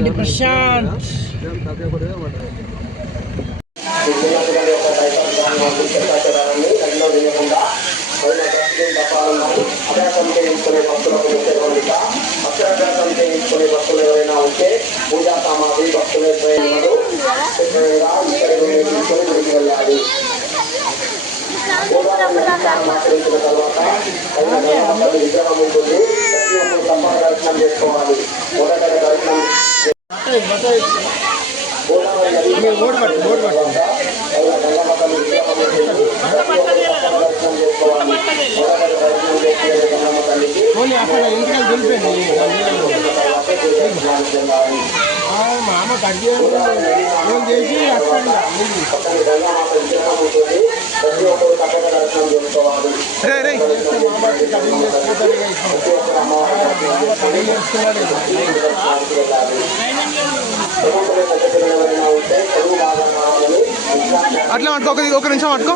రెడ్డి ప్రశాంత్ అభ్యాసం చేయించుకునే భక్తులకు ముఖ్యమంత్రిగా అక్షరాభ్యాసం చేయించుకునే భక్తులు ఎవరైనా ఉంటే పూజా సామాగ్రి భక్తులే స్వయంగా తీసుకొని గుడికి వెళ్ళాలి. ఆచరించిన తర్వాత విగ్రహం ఉంటుంది. ప్రతి ఒక్కరు తప్పక దర్శనం చేసుకోవాలి. మొదట దర్శనం అక్కడ ఇంటికి తెలిపోయింది మా అమ్మ కట్ చేసి అక్కడ అట్లా పట్టుకో, ఒక నిమిషం పట్టుకో.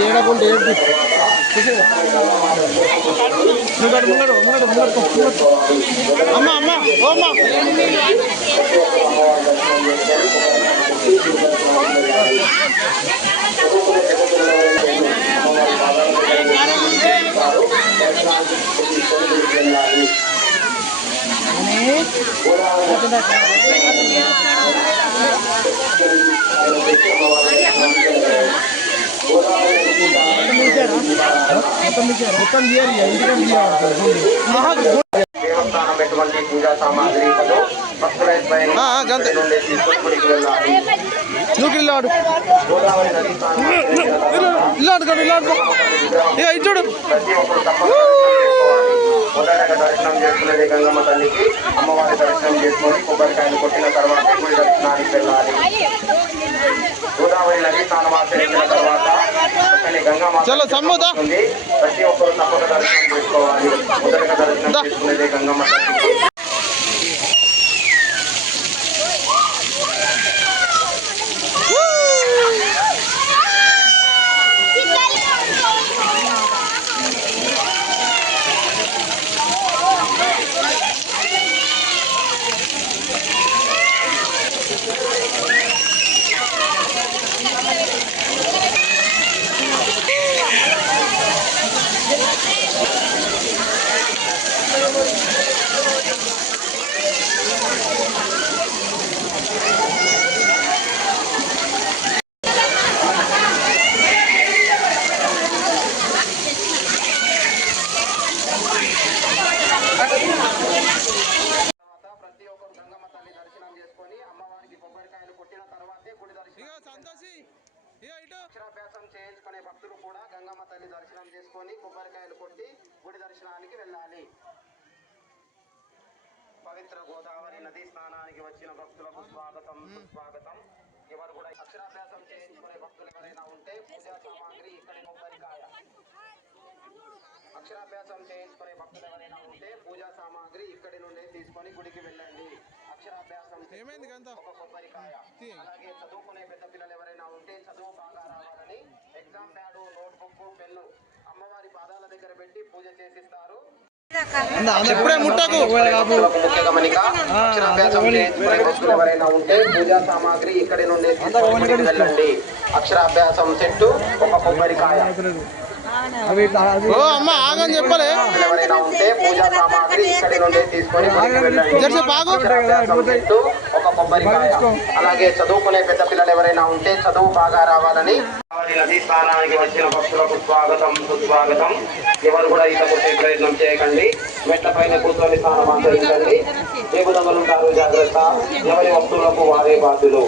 ఏడకుంటే ఏంటి అమ్మ అమ్మ ఓ అమ్మ దేవస్థానం ఎటువంటి పూజా సామాగ్రిలను భక్తుల నుండి తీసుకొని గుడికి వెళ్ళాలి. ప్రతి ఒక్కరు తప్పక మొదటగా దర్శనం చేసుకునేది గంగమ్మ తల్లికి. అమ్మవారి దర్శనం చేసుకొని కొబ్బరికాయలు కొట్టిన తర్వాత గుడి దర్శనానికి వెళ్ళాలి. గోదావరి నది స్నానమాచరించిన తర్వాత గంగమ్మ ఉంది. ప్రతి ఒక్కరు తప్పక దర్శనం చేసుకోవాలి. మొదటగా దర్శనం చేసుకునేది గంగమ్మ తల్లికి. అక్షరాభ్యాసం చేయించుకునే భక్తులు కూడా గంగమ్మ తల్లి దర్శనం చేసుకొని కొబ్బరికాయలు కొట్టి గుడి దర్శనానికి వెళ్ళాలి. పవిత్ర గోదావరి నది స్నానానికి వచ్చిన భక్తులకు స్వాగతం సుస్వాగతం. ఎవరు కూడా అక్షరాభ్యాసం చేయించుకునే భక్తులు ఎవరైనా ఉంటే పూజా సామాగ్రి ఇక్కడి కొబ్బరికాయ. అక్షరాభ్యాసం చేయించుకునే భక్తులు ఎవరైనా ఉంటే పూజా సామాగ్రి ఇక్కడి నుండి తీసుకొని గుడికి వెళ్ళండి. అక్షరాభ్యాసం ఏమైంది గంతా ఒక కొబ్బరికాయ. అలాగే చదువుకునే పెద్ద పిల్లలు ఎవరైనా ఉంటే చదువు బాగా రావాలని ఎగ్జామ్ ప్యాడ్, నోట్బుక్, పెన్ను అమ్మవారి పాదాల దగ్గర పెట్టి పూజ చేసిస్తారు. ఇప్పుడే ముట్టకు. ముఖ్య గమనిక, అక్షరాభ్యాసం చేయించుకునే భక్తులు ఎవరైనా ఉంటే పూజా సామాగ్రి ఇక్కడి నుండి తీసుకొని వెళ్ళండి. అక్షరాభ్యాసం సెట్టు, ఒక కొబ్బరికాయ. ఓ అమ్మ ఆగని చెప్పలే. ఎవరైనా ఉంటే పూజా సామాగ్రి ఇక్కడి నుండి తీసుకొని సెట్టు, ఒక కొబ్బరికాయ. అలాగే చదువుకునే పెద్ద పిల్లలు ఎవరైనా ఉంటే చదువు బాగా రావాలని నదీ స్నానానికి వచ్చిన భక్తులకు స్వాగతం, సుస్వాగతం. ఎవరు కూడా ఈత కొట్టే ప్రయత్నం చేయకండి. మెట్ల పైన కూర్చొని స్నానం ఆచరించండి. ఏ బుధములుంటారు జాగ్రత్త. ఎవరి వస్తువులకు వారే బాధ్యులు.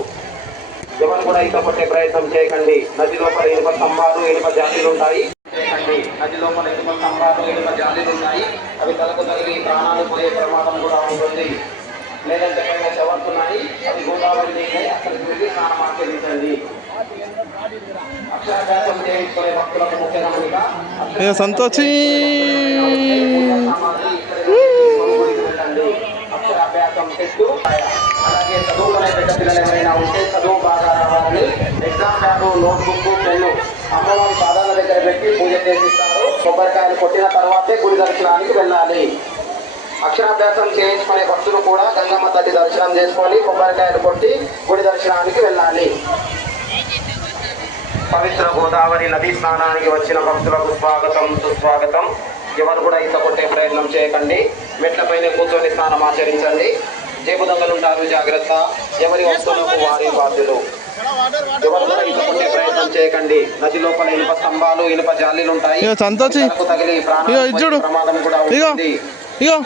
ఎవరు కూడా ఈత కొట్టే ప్రయత్నం చేయకండి. నది లోపల ఇనుప స్తంభాలు, ఇనుప జాలీలు ఉంటాయి. నది లోపల ఇనుప స్తంభాలు, ఇనుప జాలీలు ఉన్నాయి. అవి తలకు తగిలి ప్రాణాలు పోయే ప్రమాదం కూడా ఉంటుంది. లేదంటే పైన షవర్స్ ఉన్నాయి. అవి గోదావరి నీళ్ళే. అక్కడికి వెళ్ళి స్నానం ఆచరించండి. అక్షరాభ్యాసం చేయించుకునే భక్తులకు ముఖ్య గమనిక, సంతోషి అక్షరాభ్యాసం చెట్టు. అలాగే చదువుకునే పెద్ద పిల్లలు ఎవరైనా ఉంటే చదువు బాగా రావాలని ఎగ్జామ్ ప్యాడ్, నోట్బుక్, పెన్ను అమ్మవారి పాదాల దగ్గర పెట్టి పూజ చేసిస్తారు. కొబ్బరికాయలు కొట్టిన తర్వాతే గుడి దర్శనానికి వెళ్ళాలి. అక్షరాభ్యాసం చేయించుకునే భక్తులు కూడా గంగమ్మ తల్లి దర్శనం చేసుకొని కొబ్బరికాయలు కొట్టి గుడి దర్శనానికి వెళ్ళాలి. పవిత్ర గోదావరి నదీ స్నానానికి వచ్చిన భక్తులకు స్వాగతం, సుస్వాగతం. ఎవరు కూడా ఈత కొట్టే ప్రయత్నం చేయకండి. మెట్లపైన కూర్చొని స్నానం ఆచరించండి. జేబు దొంగలుంటారు జాగ్రత్త. ఎవరి వస్తువులకు వారి బాధ్యులు. ఎవరు కూడా ఈత కొట్టే ప్రయత్నం చేయకండి. నది లోపల ఇనుప స్తంభాలు, ఇనుప జాలీలు ఉంటాయి. తగిలి ప్రాణాలు ప్రమాదం కూడా ఉంటుంది.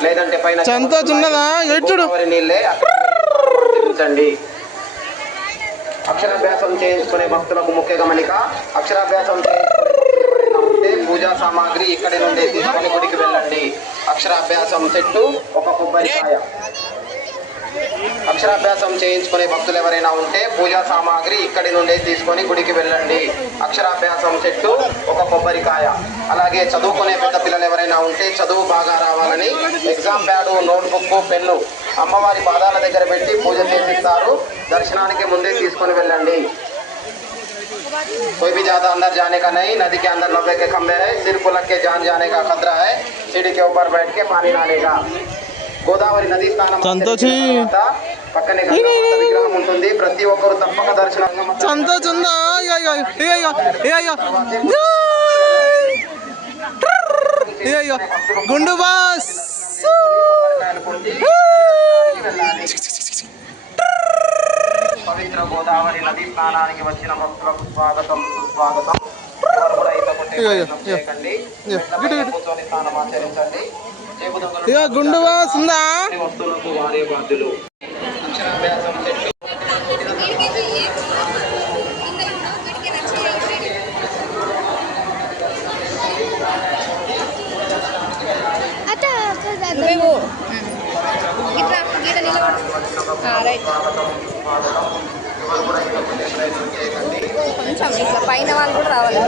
లేదంటే పైన గోదావరి నీళ్ళే ఆచరించండి. అక్షరాభ్యాసం చేయించుకునే భక్తులకు ముఖ్య గమనిక, అక్షరాభ్యాసం చేయించుకునే భక్తులు ఎవరైనా ఉంటే పూజా సామాగ్రి ఇక్కడి నుండి తీసుకొని గుడికి వెళ్ళండి. అక్షరాభ్యాసం సెట్టు, ఒక కొబ్బరికాయ. అక్షరాభ్యాసం చేయించుకునే భక్తులు ఎవరైనా ఉంటే పూజా సామాగ్రి ఇక్కడి నుండి తీసుకొని గుడికి వెళ్ళండి. అక్షరాభ్యాసం సెట్టు, ఒక కొబ్బరికాయ. అలాగే చదువుకునే పెద్ద పిల్లలు ఎవరైనా ఉంటే చదువు బాగా రావాలని ఎగ్జామ్ ప్యాడ్, నోట్బుక్, పెన్ను అమ్మవారి పాదాల దగ్గర పెట్టి పూజ చేసిస్తారు. దర్శనానికి ముందే తీసుకొని వెళ్ళండి. कोई भी ज्यादा अंदर जाने का नहीं. नदी के अंदर लोहे के खंभे है. सिर को लग के जान जाने का खतरा है. सीढ़ी के ऊपर बैठ के पानी डालेगा. గోదావరి నదీ స్నానం పక్కనే విగ్రహం ఉంటుంది. ప్రతి ఒక్కరు తప్పక దర్శనం. గుండు బాస్ పవిత్ర గోదావరి నదీ స్నానానికి వచ్చిన భక్తులకు స్వాగతం, సుస్వాగతం. ఎవరు కూడా ఈత కొట్టే ప్రయత్నం చేయకండి. కూర్చొని స్నానం ఆచరించండి. గుండు బాస్ ఉందా వస్తువులకు వారే బాధ్యులు. అక్షరాభ్యాసం చెట్టు. కొంచెం ఇట్లా పైన వాళ్ళు కూడా రావాలి.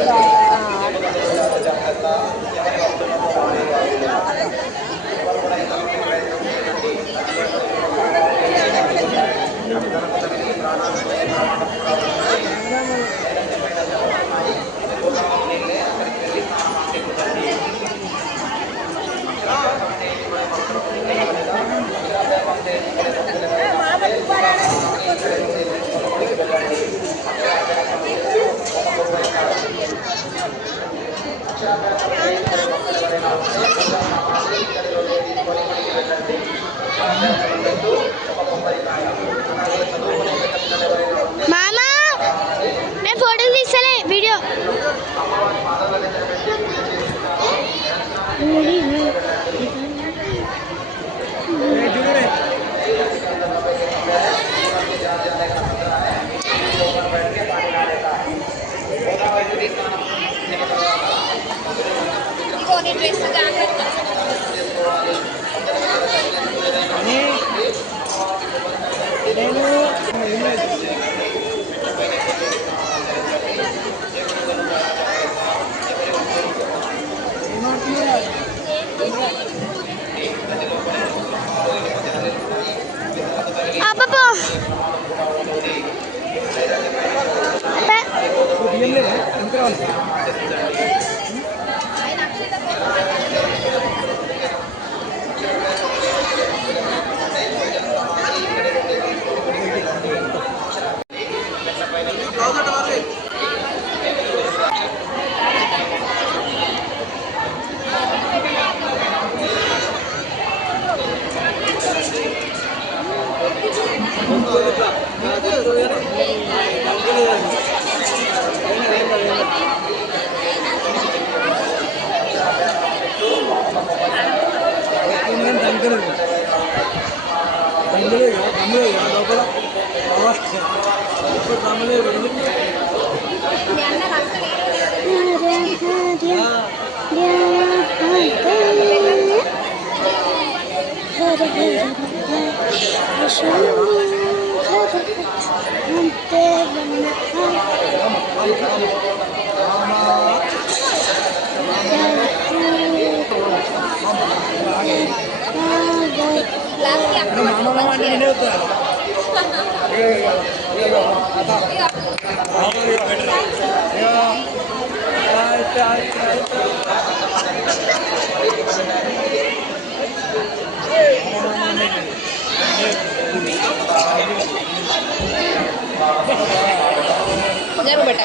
మామా నేను ఫోటోలు తీస్తలే వీడియో. జరుగు బెట్ట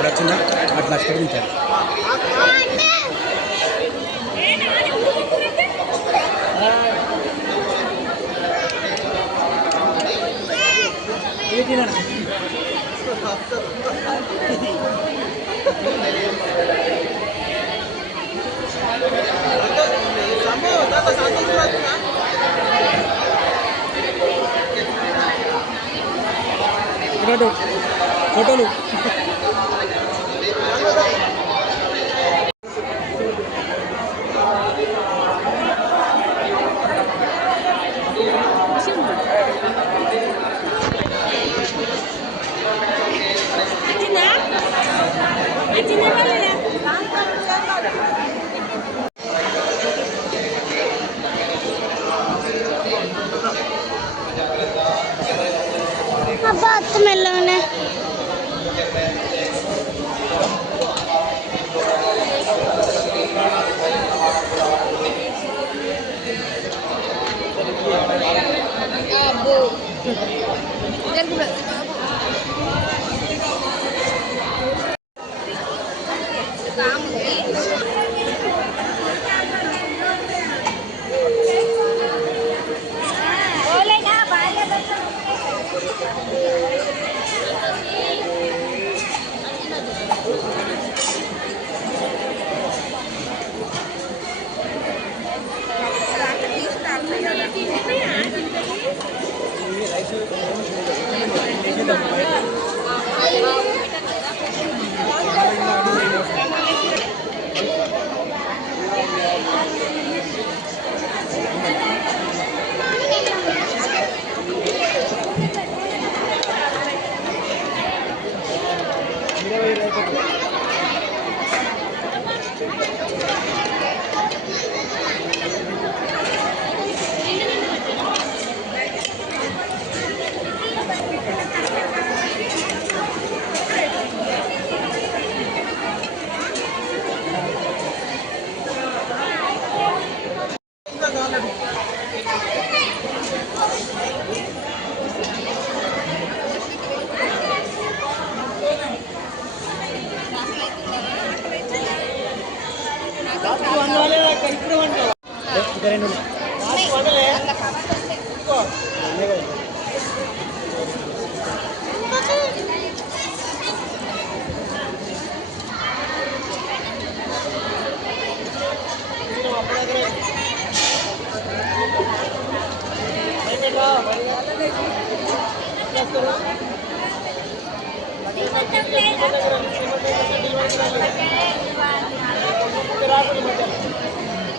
వచ్చిందా అట్లా అష్టగించారు ఫోటోలు అబ్బా అత్త మెల్లగానే జరుగు బెట్ట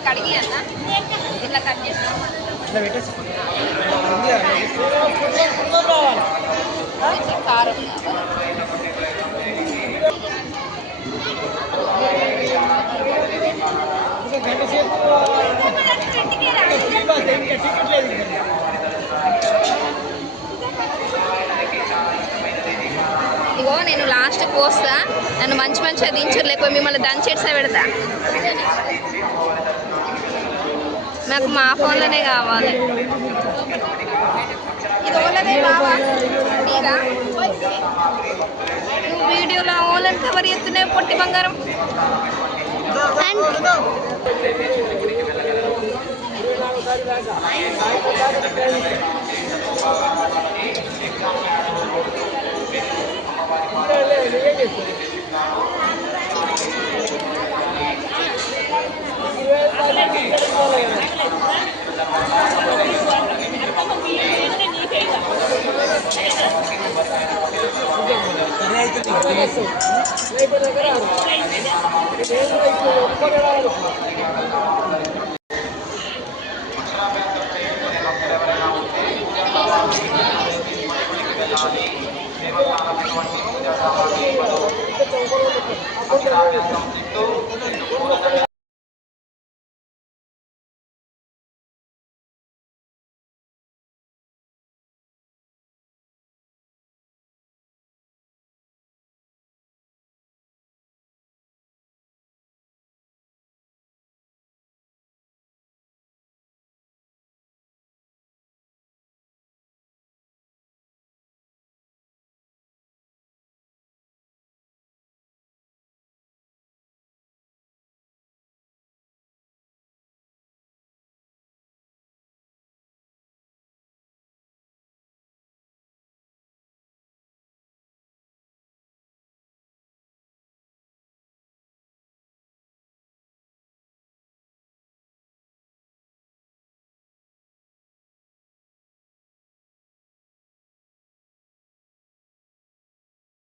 కడిగి అన్న ఇట్లా కట్ చేస్తాం కారం గంట సేపు నేను లాస్ట్ పోస్తా, నన్ను మంచి మంచిగా దించరు, లేకపోతే మిమ్మల్ని దంచేట్సే పెడతా. నాకు మా ఫోన్లోనే కావాలి. ఇది ఓన్లనే బావా మీరా? నువ్వు వీడియోలో ఓన్లని కవర్ చేస్తున్నావు పొట్టి బంగారం. దేవస్థానమైనటువంటి